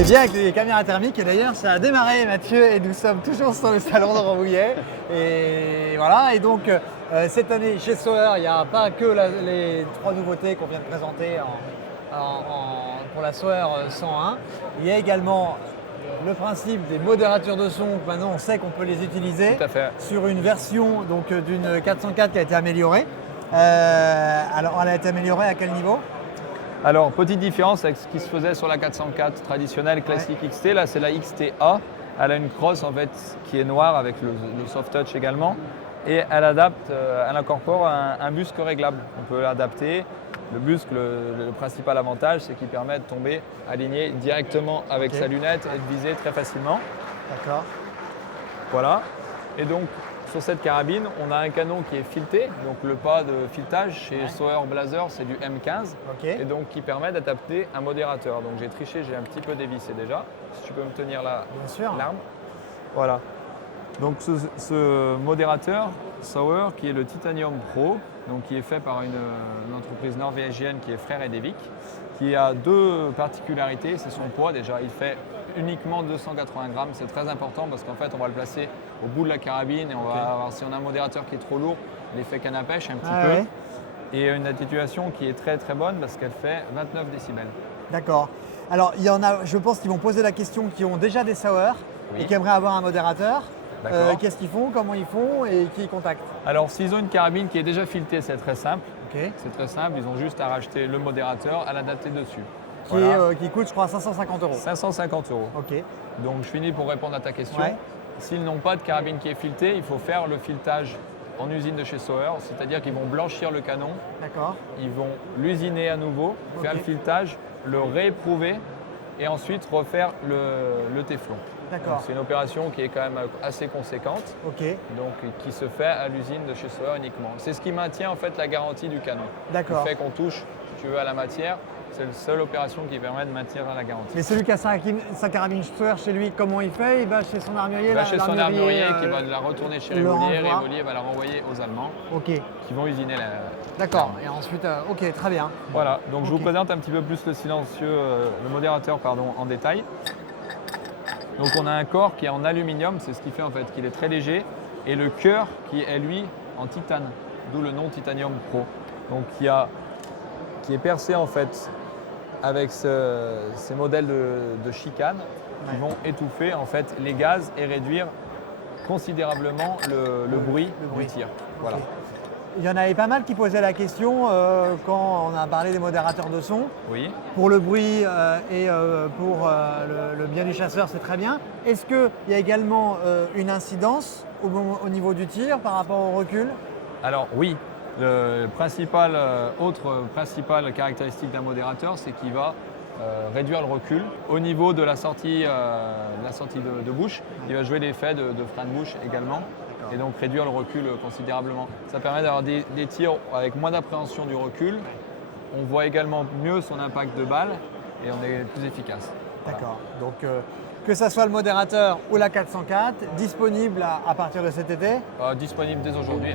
est bien avec les caméras thermiques et d'ailleurs ça a démarré Mathieu et nous sommes toujours sur le salon de Rambouillet et voilà. Et donc cette année chez Sauer il n'y a pas que les 3 nouveautés qu'on vient de présenter pour la Sauer 101. Il y a également le principe des modérateurs de son. Maintenant on sait qu'on peut les utiliser sur une version d'une 404 qui a été améliorée. Alors elle a été améliorée à quel niveau ? Alors, petite différence avec ce qui se faisait sur la 404 traditionnelle classique XT, là c'est la XTA. Elle a une crosse en fait qui est noire avec le soft touch également et elle incorpore un busque réglable. On peut l'adapter. Le busque, le principal avantage, c'est qu'il permet de tomber aligné directement avec sa lunette et de viser très facilement. D'accord. Voilà. Et donc, sur cette carabine, on a un canon qui est fileté, donc le pas de filetage chez Sauer Blazer, c'est du M15, et donc qui permet d'adapter un modérateur. Donc j'ai triché, j'ai un petit peu dévissé déjà. Si tu peux me tenir l'arme. Voilà. Donc ce modérateur Sauer, qui est le Titanium Pro, donc qui est fait par une entreprise norvégienne qui est Frère Edevik, qui a 2 particularités. C'est son poids déjà, il fait uniquement 280 grammes, c'est très important parce qu'en fait on va le placer au bout de la carabine et on va avoir, si on a un modérateur qui est trop lourd, l'effet canne à pêche un petit peu. Ouais. Et une atténuation qui est très très bonne parce qu'elle fait 29 décibels. D'accord. Alors il y en a, je pense qu'ils vont poser la question, qui ont déjà des Sauer et qui aimeraient avoir un modérateur. Qu'est-ce qu'ils font, comment ils font et qui ils contactent? Alors s'ils ont une carabine qui est déjà filetée, c'est très simple. C'est très simple, ils ont juste à racheter le modérateur, à l'adapter dessus. Qui coûte, je crois, 550 €. 550 €. Ok. Donc je finis pour répondre à ta question. S'ils n'ont pas de carabine qui est filetée, il faut faire le filetage en usine de chez Sauer, c'est-à-dire qu'ils vont blanchir le canon. D'accord. Ils vont l'usiner à nouveau, faire le filetage, le rééprouver et ensuite refaire le téflon. D'accord. C'est une opération qui est quand même assez conséquente, donc qui se fait à l'usine de chez Sauer uniquement. C'est ce qui maintient en fait la garantie du canon. D'accord. Le fait qu'on touche, si tu veux, à la matière, c'est la seule opération qui permet de maintenir la garantie. Mais celui qui a sa carabine Sauer chez lui, comment il fait? Il va chez son armurier? Il va chez son armurier qui va la retourner chez Rivolier et Rivolier va la renvoyer aux Allemands qui vont usiner la... D'accord, et ensuite, ok, très bien. Voilà, donc je vous présente un petit peu plus le modérateur en détail. Donc on a un corps qui est en aluminium, c'est ce qui fait en fait qu'il est très léger, et le cœur qui est lui en titane, d'où le nom Titanium Pro. Donc qui est percé en fait avec ces modèles de chicane qui vont étouffer en fait les gaz et réduire considérablement le bruit du tir. Voilà. Il y en avait pas mal qui posaient la question quand on a parlé des modérateurs de son. Oui. Pour le bruit et pour le bien du chasseur, c'est très bien. Est-ce qu'il y a également une incidence au niveau du tir par rapport au recul? Alors oui. Autre principale caractéristique d'un modérateur, c'est qu'il va réduire le recul. Au niveau de la sortie de bouche, il va jouer l'effet de frein de bouche également et donc réduire le recul considérablement. Ça permet d'avoir des tirs avec moins d'appréhension du recul. On voit également mieux son impact de balle et on est plus efficace. D'accord. Donc que ce soit le modérateur ou la 404, disponible à partir de cet été? Disponible dès aujourd'hui.